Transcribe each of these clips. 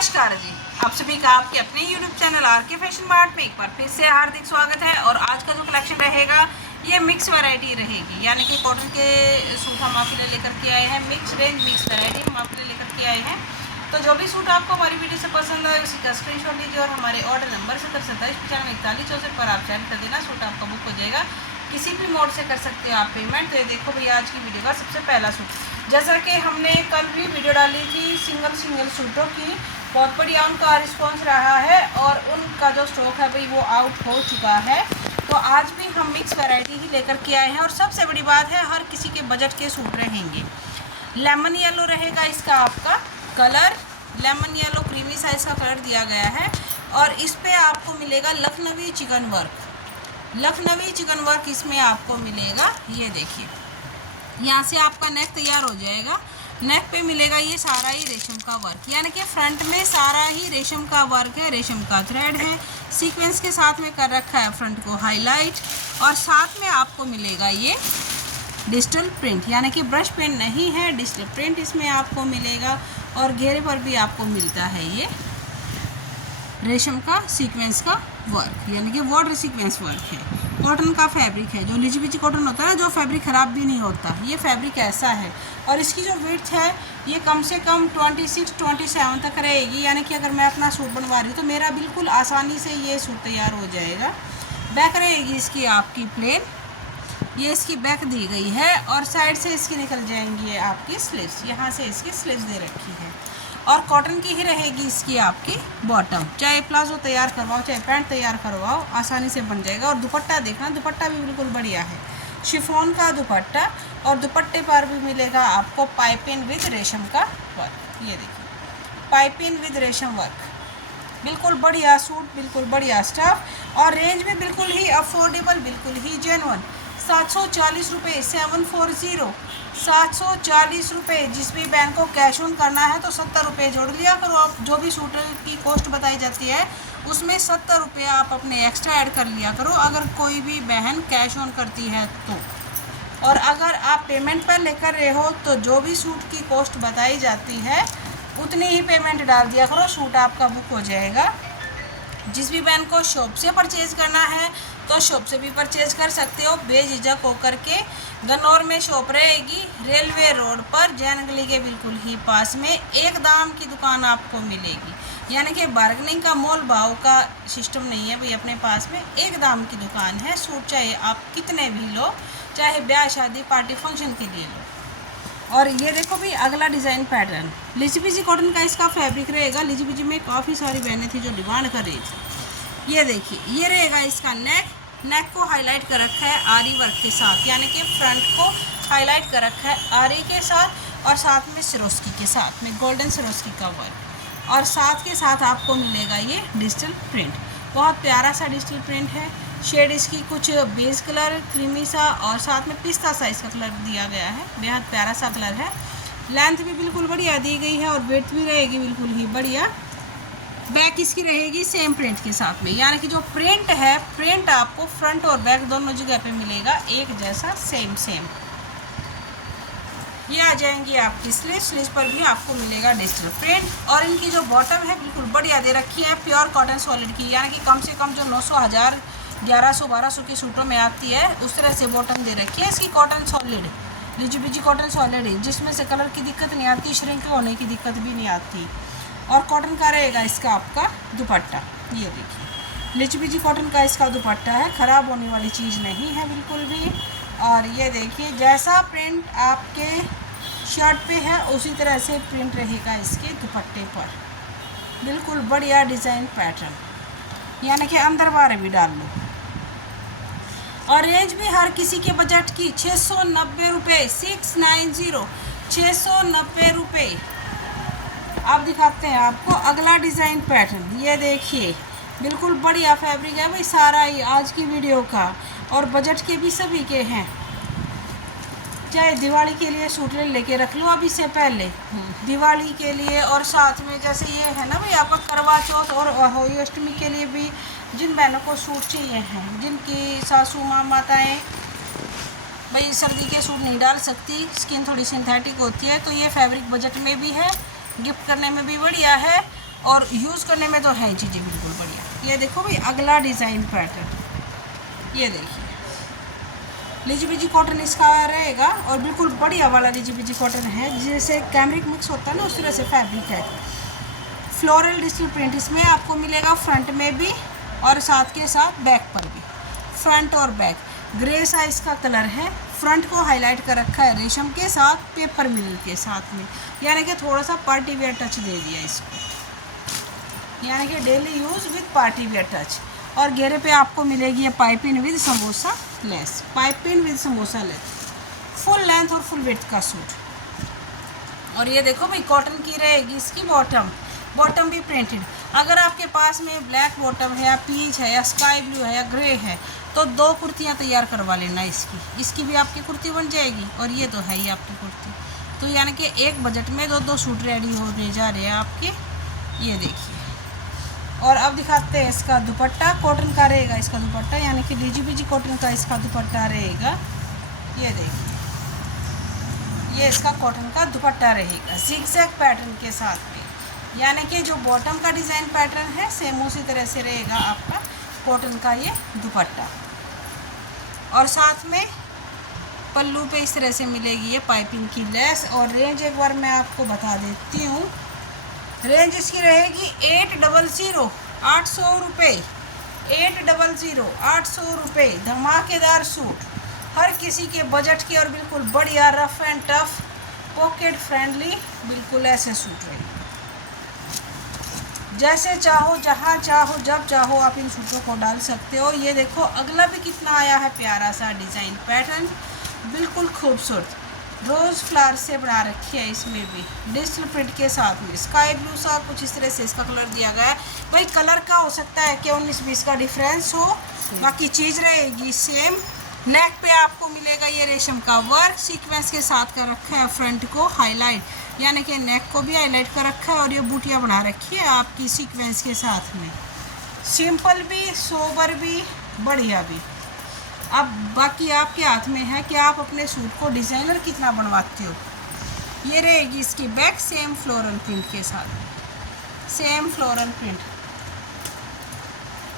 नमस्कार जी, आप सभी का आपके अपने YouTube चैनल आर के फैशन मार्ट में एक बार फिर से हार्दिक स्वागत है। और आज का जो कलेक्शन रहेगा ये मिक्स वैरायटी रहेगी, यानी कि कॉटन के सूट हम आपके लिए लेकर के आए हैं। मिक्स रेंज मिक्स वैरायटी हम आपके लिए लेकर के आए हैं। तो जो भी सूट आपको हमारी वीडियो से पसंद आए उसी का स्क्रीनशॉट लीजिए और हमारे ऑर्डर नंबर 7027954164 पर आप सेंड कर देना। सूट आपका बुक हो जाएगा। किसी भी मोड से कर सकते हो आप पेमेंट। तो ये देखो भैया, आज की वीडियो का सबसे पहला सूट, जैसा कि हमने कल भी वीडियो डाली थी सिंगल सूटों की, बहुत बढ़िया उनका रिस्पॉन्स रहा है और उनका जो स्टॉक है भाई वो आउट हो चुका है। तो आज भी हम मिक्स वैरायटी ही लेकर के आए हैं और सबसे बड़ी बात है, हर किसी के बजट के सूट रहेंगे। लेमन येलो रहेगा इसका आपका colour, lemon yellow creamy size का कलर दिया गया है। और इस पे आपको मिलेगा लखनवी चिकन वर्क, लखनवी चिकन वर्क इसमें आपको मिलेगा। ये देखिए, यहाँ से आपका नेक तैयार हो जाएगा। नेक पे मिलेगा ये सारा ही रेशम का वर्क, यानी कि फ्रंट में सारा ही रेशम का वर्क है, रेशम का थ्रेड है, सीक्वेंस के साथ में कर रखा है फ्रंट को हाईलाइट। और साथ में आपको मिलेगा ये डिजिटल प्रिंट, यानी कि ब्रश पेन नहीं है, डिजिटल प्रिंट इसमें आपको मिलेगा। और घेरे पर भी आपको मिलता है ये रेशम का सीक्वेंस का वर्क, यानी कि वाटर सीक्वेंस वर्क है। कॉटन का फैब्रिक है, जो लिची कॉटन होता है ना, जो फैब्रिक ख़राब भी नहीं होता, ये फैब्रिक ऐसा है। और इसकी जो विड्थ है ये कम से कम 26-27 तक रहेगी, यानी कि अगर मैं अपना सूट बनवा रही हूँ तो मेरा बिल्कुल आसानी से ये सूट तैयार हो जाएगा। बैक रहेगी इसकी आपकी प्लेन, ये इसकी बैक दी गई है। और साइड से इसकी निकल जाएंगी आपकी स्लीव्स, यहाँ से इसकी स्लीव्स दे रखी है। और कॉटन की ही रहेगी इसकी आपकी बॉटम, चाहे प्लाजो तैयार करवाओ चाहे पैंट तैयार करवाओ आसानी से बन जाएगा। और दुपट्टा देखना, दुपट्टा भी बिल्कुल बढ़िया है, शिफॉन का दुपट्टा। और दुपट्टे पर भी मिलेगा आपको पाइपिंग विद रेशम का वर्क। ये देखिए, पाइपिंग विद रेशम वर्क, बिल्कुल बढ़िया सूट, बिल्कुल बढ़िया स्टफ। और रेंज में बिल्कुल ही अफोर्डेबल, बिल्कुल ही जेन्युइन। 740 रुपये, 740, 740 रुपये। जिस भी बैंक को कैश ऑन करना है तो 70 रुपये जोड़ लिया करो आप। जो भी सूट की कॉस्ट बताई जाती है उसमें 70 रुपये आप अपने एक्स्ट्रा ऐड कर लिया करो, अगर कोई भी बहन कैश ऑन करती है तो। और अगर आप पेमेंट पर लेकर रहे हो तो जो भी सूट की कॉस्ट बताई जाती है उतनी ही पेमेंट डाल दिया करो, सूट आपका बुक हो जाएगा। जिस भी बहन को शॉप से परचेज़ करना है तो शॉप से भी परचेज़ कर सकते हो बेझिझक होकर के। गन्नौर में शॉप रहेगी, रेलवे रोड पर, जैन गली के बिल्कुल ही पास में। एक दाम की दुकान आपको मिलेगी, यानी कि बार्गेनिंग का मोल भाव का सिस्टम नहीं है भाई अपने पास में। एक दाम की दुकान है। सूट चाहे आप कितने भी लो, चाहे ब्याह शादी पार्टी फंक्शन के लिए लो। और ये देखो भी अगला डिज़ाइन पैटर्न, लिची कॉटन का इसका फैब्रिक रहेगा। लिची में काफ़ी सारी बहनें थी जो डिमांड कर रही थी। ये देखिए, ये रहेगा इसका नेक, नेक को हाईलाइट कर रखा है आरी वर्क के साथ, यानी कि फ्रंट को हाईलाइट कर रखा है आरी के साथ और साथ में सिरोस्की के साथ में, गोल्डन सिरोस्की का वर्क। और साथ के साथ आपको मिलेगा ये डिजिटल प्रिंट, बहुत प्यारा सा डिजिटल प्रिंट है। शेड इसकी कुछ बेस कलर क्रीमी सा और साथ में पिस्ता साइज का कलर दिया गया है, बेहद प्यारा सा कलर है। लेंथ भी बिल्कुल बढ़िया दी गई है और वेट भी रहेगी बिल्कुल ही बढ़िया। बैक इसकी रहेगी सेम प्रिंट के साथ में, यानी कि जो प्रिंट है, प्रिंट आपको फ्रंट और बैक दोनों जगह पे मिलेगा एक जैसा, सेम। ये आ जाएंगी आपकी स्लीव्स पर भी आपको मिलेगा डिजिटल प्रिंट। और इनकी जो बॉटम है बिल्कुल बढ़िया दे रखी है, प्योर कॉटन सॉलिड की, यानी कि कम से कम जो 900, 1000, 1100-1200 की सूटों में आती है उस तरह से बॉटम दे रखी है। इसकी कॉटन सॉलिड, लिची कॉटन सॉलिड है, जिसमें से कलर की दिक्कत नहीं आती, श्रिंक होने की दिक्कत भी नहीं आती। और कॉटन का रहेगा इसका आपका दुपट्टा। ये देखिए, लिची कॉटन का इसका दुपट्टा है, ख़राब होने वाली चीज़ नहीं है बिल्कुल भी। और ये देखिए, जैसा प्रिंट आपके शर्ट पे है उसी तरह से प्रिंट रहेगा इसके दुपट्टे पर, बिल्कुल बढ़िया डिज़ाइन पैटर्न, यानी कि अंदर बाहर भी डाल लो। और रेंज भी हर किसी के बजट की, 690 रुपये, 690, 690 रुपये। अब दिखाते हैं आपको अगला डिज़ाइन पैटर्न। ये देखिए, बिल्कुल बढ़िया फैब्रिक है भाई सारा ही आज की वीडियो का, और बजट के भी सभी के हैं। चाहे दिवाली के लिए सूट लेके रख लो अभी से पहले, दिवाली के लिए। और साथ में जैसे ये है ना भाई आपका करवा चौथ और होली अष्टमी के लिए भी जिन बहनों को सूट चाहिए हैं, जिनकी सासू माँ माताएँ भाई सर्दी के सूट नहीं डाल सकती, स्किन थोड़ी सिंथेटिक होती है, तो ये फैब्रिक बजट में भी है, गिफ्ट करने में भी बढ़िया है। और यूज़ करने में तो है चीज़ें बिल्कुल बढ़िया। ये देखो भाई अगला डिज़ाइन पैटर्न, ये देखिए लिजीबीजी कॉटन इसका रहेगा और बिल्कुल बढ़िया वाला लिजीबीजी कॉटन है, जैसे कैमरिक मिक्स होता है ना उस तरह से फैब्रिक है। फ्लोरल डिजिटल प्रिंट इसमें आपको मिलेगा फ्रंट में भी और साथ के साथ बैक पर भी। फ्रंट और बैक ग्रे सा इसका कलर है। फ्रंट को हाईलाइट कर रखा है रेशम के साथ, पेपर मिल के साथ में, यानी कि थोड़ा सा पार्टी वेयर टच दे दिया इसको, यानी कि daily use with party wear touch. और घेरे पे आपको मिलेगी ये piping with samosa less, piping with samosa less, full length और फुल विड्थ का सूट। और ये देखो भाई कॉटन की रहेगी इसकी बॉटम, बॉटम भी प्रिंटेड। अगर आपके पास में ब्लैक बॉटम है या पीच है या स्काई ब्लू है या ग्रे है तो 2 कुर्तियाँ तैयार करवा लेना इसकी भी आपकी कुर्ती बन जाएगी। और ये तो है ही आपकी कुर्ती, तो यानी कि एक बजट में 2 सूट रेडी होने जा रहे हैं आपके। ये देखिए, और अब दिखाते हैं इसका दुपट्टा। कॉटन का रहेगा इसका दुपट्टा, यानी कि लिजीबीजी कॉटन का इसका दुपट्टा रहेगा। ये देखिए, ये इसका कॉटन का दुपट्टा रहेगा जिगजैग पैटर्न के साथ में, यानी कि जो बॉटम का डिज़ाइन पैटर्न है सेम उसी तरह से रहेगा आपका कॉटन का ये दुपट्टा। और साथ में पल्लू पे इस तरह से मिलेगी ये पाइपिंग की लेस। और रेंज एक बार मैं आपको बता देती हूँ, रेंज इसकी रहेगी 800 800 रुपये, 800 800 रुपये। धमाकेदार सूट, हर किसी के बजट की और बिल्कुल बढ़िया rough and tough pocket friendly बिल्कुल ऐसे सूट रहेंगे। जैसे चाहो जहाँ चाहो जब चाहो आप इन सूटों को डाल सकते हो। ये देखो अगला भी कितना आया है प्यारा सा डिज़ाइन पैटर्न, बिल्कुल खूबसूरत रोज़ फ्लावर से बना रखी है। इसमें भी डिजिटल प्रिंट के साथ में स्काई ब्लू सा कुछ इस तरह से इसका कलर दिया गया है। भाई कलर का हो सकता है कि 19-20 का डिफरेंस हो, बाकी चीज़ रहेगी सेम। नेक पे आपको मिलेगा ये रेशम का वर्क सीक्वेंस के साथ कर रखा है। फ्रंट को हाईलाइट, यानी कि नेक को भी हाईलाइट कर रखा है और ये बूटियाँ बना रखी है आपकी सीक्वेंस के साथ में। सिंपल भी, सोबर भी, बढ़िया भी। अब बाकी आपके हाथ में है कि आप अपने सूट को डिज़ाइनर कितना बनवाते हो। ये रहेगी इसकी बैक, सेम फ्लोरल प्रिंट के साथ, सेम फ्लोरल प्रिंट।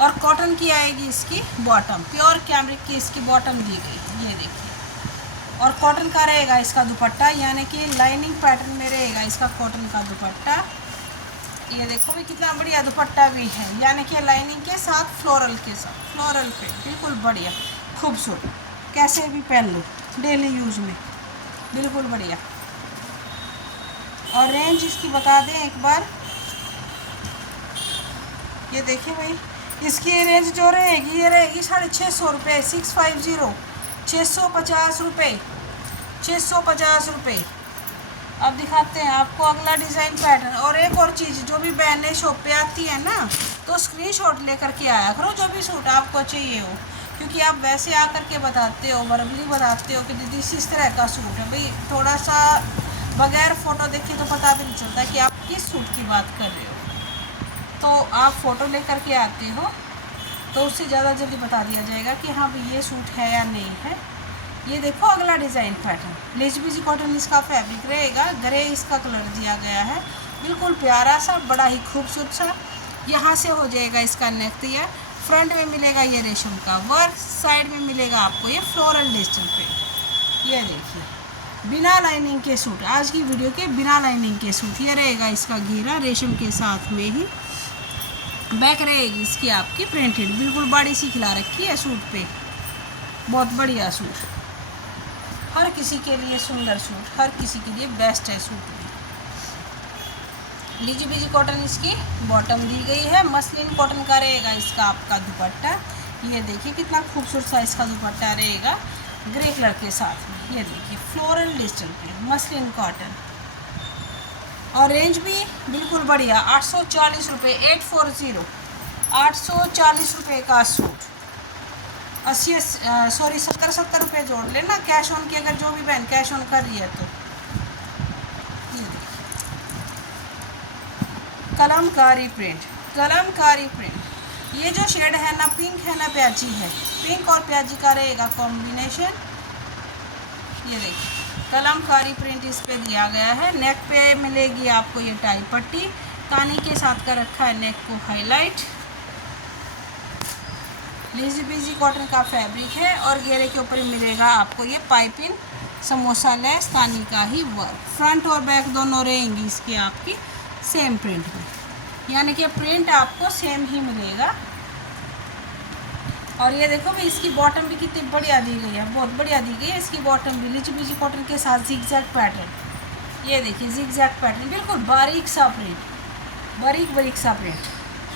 और कॉटन की आएगी इसकी बॉटम, प्योर कैमरिक की इसकी बॉटम दी गई, ये देखिए। और कॉटन का रहेगा इसका दुपट्टा, यानी कि लाइनिंग पैटर्न में रहेगा इसका कॉटन का दुपट्टा। ये देखो भी कितना बढ़िया दुपट्टा भी है, यानी कि लाइनिंग के साथ फ्लोरल के साथ, फ्लोरल प्रिंट बिल्कुल बढ़िया खूबसूरत, कैसे भी पहन लो डेली यूज में, बिल्कुल बढ़िया। और रेंज इसकी बता दें एक बार, ये देखिए भाई इसकी रेंज जो रहेगी ये रहेगी 650 रुपये, 650, 650 रुपये, 650 रुपये। अब दिखाते हैं आपको अगला डिज़ाइन पैटर्न। और एक और चीज़, जो भी बहनें शॉप पे आती है ना तो स्क्रीनशॉट लेकर के आया करो जो भी सूट आपको चाहिए हो, क्योंकि आप वैसे आकर के बताते हो, वर्बली बताते हो कि दीदी इस तरह का सूट है। भाई थोड़ा सा बगैर फ़ोटो देखे तो पता भी नहीं चलता कि आप किस सूट की बात कर रहे हो। तो आप फ़ोटो लेकर के आते हो तो उससे ज़्यादा जल्दी बता दिया जाएगा कि हाँ भाई ये सूट है या नहीं है। ये देखो अगला डिज़ाइन पैटर्न, लिजीबीजी कॉटन इसका फैब्रिक रहेगा, ग्रे इसका कलर दिया गया है, बिल्कुल प्यारा सा, बड़ा ही खूबसूरत सा। यहाँ से हो जाएगा इसका नेक तैयार। फ्रंट में मिलेगा ये रेशम का वर्क, साइड में मिलेगा आपको ये फ्लोरल डिजिटल प्रिंट। ये देखिए बिना लाइनिंग के सूट, आज की वीडियो के बिना लाइनिंग के सूट। ये रहेगा इसका घेरा रेशम के साथ में ही, बैक रहेगी इसकी आपकी प्रिंटेड, बिल्कुल बड़ी सी खिला रखी है सूट पे, बहुत बढ़िया सूट, हर किसी के लिए सुंदर सूट, हर किसी के लिए बेस्ट है सूट भी। लिजीबीजी कॉटन इसकी बॉटम दी गई है, मसलिन कॉटन का रहेगा इसका आपका दुपट्टा। ये देखिए कितना खूबसूरत सा इसका दुपट्टा रहेगा ग्रे कलर के साथ में। ये देखिए floral digital print, muslin cotton. और रेंज भी बिल्कुल बढ़िया, 840 रुपये, 840, 840 रुपये का सूट। 70 रुपये जोड़ लेना कैश ऑन की, अगर जो भी बहन कैश ऑन कर रही है तो। Kalamkari print, Kalamkari print. ये जो शेड है ना पिंक है ना प्याजी है, पिंक और प्याजी का रहेगा कॉम्बिनेशन। ये देखिए कलमकारी प्रिंट इस पे दिया गया है। नेक पे मिलेगी आपको ये टाई पट्टी, तानी के साथ का रखा है नेक को हाईलाइट। लेजी बीजी कॉटन का फैब्रिक है और घेरे के ऊपर मिलेगा आपको ये पाइपिंग समोसा लेस तानी का ही वर्क। फ्रंट और बैक दोनों रहेंगी इसकी आपकी सेम प्रिंट में, यानी कि प्रिंट आपको सेम ही मिलेगा। और ये देखो भाई इसकी बॉटम भी कितनी बढ़िया दी गई है, बहुत बढ़िया दी गई है इसकी बॉटम भी। लेजी बीजी कॉटन के साथ जिगजैग पैटर्न, ये देखिए जिगजैग पैटर्न, बिल्कुल बारीक सा प्रिंट, बारीक बारीक सा प्रिंट।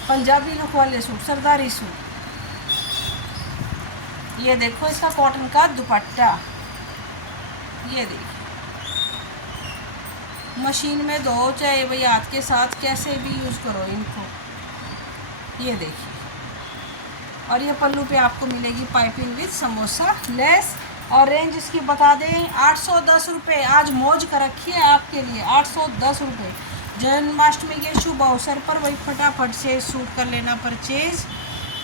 पंजाबी लुक वाले सूट, सरदारी सूट। ये देखो इसका कॉटन का दुपट्टा, ये देखिए मशीन में धो चाहे भाई हाथ के साथ कैसे भी यूज़ करो इनको, ये देखिए। और ये पल्लू पे आपको मिलेगी पाइपिंग विद समोसा लेस। और रेंज इसकी बता दें 810 रुपये। आज मौज कर रखी है आपके लिए 810 रुपये। जन्माष्टमी के शुभ अवसर पर वही फटाफट से सूट कर लेना परचेज,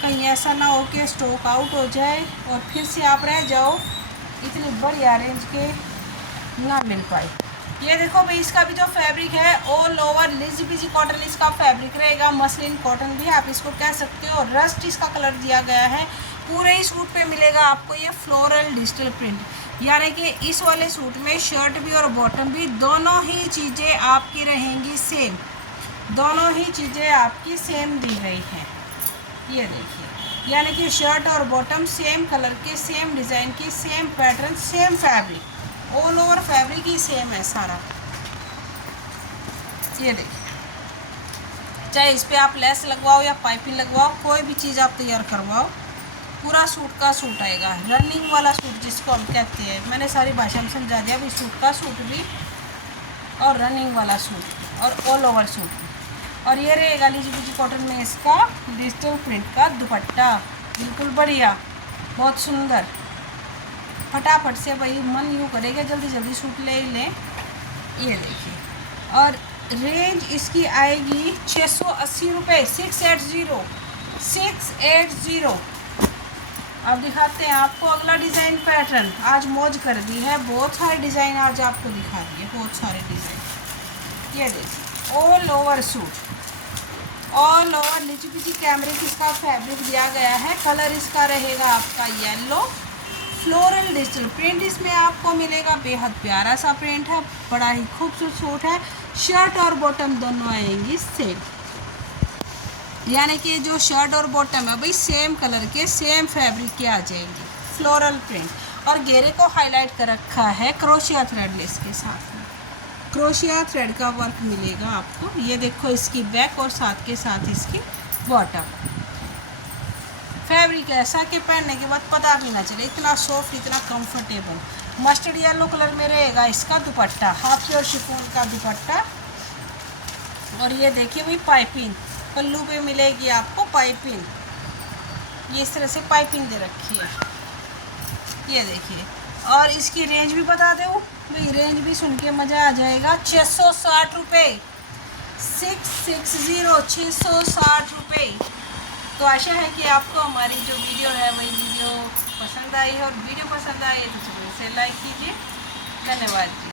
कहीं ऐसा ना हो कि स्टॉक आउट हो जाए और फिर से आप रह जाओ इतनी बढ़िया रेंज के ना मिल पाए। ये देखो भाई इसका भी जो फैब्रिक है ऑल ओवर लेजी बीजी कॉटन इसका फैब्रिक रहेगा। मसलिन कॉटन भी आप इसको कह सकते हो। रस्ट इसका कलर दिया गया है। पूरे ही सूट पे मिलेगा आपको ये फ्लोरल डिजिटल प्रिंट, यानी कि इस वाले सूट में शर्ट भी और बॉटम भी दोनों ही चीज़ें आपकी रहेंगी सेम, दोनों ही चीज़ें आपकी सेम दी गई हैं। ये देखिए, यानी कि शर्ट और बॉटम सेम कलर के, सेम डिज़ाइन की, same pattern, same fabric, all over fabric ही सेम है सारा। ये देखिए, चाहे इस पे आप लेस लगवाओ या पाइपिंग लगवाओ, कोई भी चीज़ आप तैयार करवाओ, पूरा सूट का सूट आएगा। रनिंग वाला सूट जिसको हम कहते हैं, मैंने सारी भाषा में समझा दिया भी। सूट का सूट भी और रनिंग वाला सूट और ऑल ओवर सूट भी। और ये रहेगा लेजी बीजी कॉटन में इसका डिजिटल प्रिंट का दुपट्टा, बिल्कुल बढ़िया, बहुत सुंदर। फटाफट से भाई मन यूँ करेगा जल्दी जल्दी सूट ले लें। ये देखिए, और रेंज इसकी आएगी 680 रुपये। 680। अब दिखाते हैं आपको अगला डिज़ाइन पैटर्न। आज मौज कर दी है, बहुत सारे डिज़ाइन आज आपको दिखा दिए, बहुत सारे डिज़ाइन। ये देखिए all over suit, all over लेजी बीजी कैमरिक इसका फैब्रिक दिया गया है। कलर इसका रहेगा आपका येलो, फ्लोरल डिजिटल प्रिंट इसमें आपको मिलेगा। बेहद प्यारा सा प्रिंट है, बड़ा ही खूबसूरत सूट है। शर्ट और बॉटम दोनों आएंगी सेम, यानी कि जो शर्ट और बॉटम है भाई सेम कलर के, सेम फैब्रिक के आ जाएंगे। फ्लोरल प्रिंट और घेरे को हाईलाइट कर रखा है क्रोशिया थ्रेड लेस के साथ में। क्रोशिया थ्रेड का वर्क मिलेगा आपको। ये देखो इसकी बैक और साथ के साथ इसकी बॉटम। फैब्रिक ऐसा कि पहनने के बाद पता भी ना चले, इतना सॉफ्ट, इतना कंफर्टेबल। मस्टर्ड येलो कलर में रहेगा इसका दुपट्टा, हाफ प्योर शिफॉन का दुपट्टा। और ये देखिए भाई पाइपिंग, पल्लू पे मिलेगी आपको पाइपिंग, ये इस तरह से पाइपिंग दे रखी है। ये देखिए, और इसकी रेंज भी बता दो भाई, रेंज भी सुन के मज़ा आ जाएगा। 660 रुपये। 660 रुपये। तो आशा है कि आपको हमारी जो वीडियो है वही वीडियो पसंद आई है, और वीडियो पसंद आई है तो जरूर से लाइक कीजिए। धन्यवाद जी।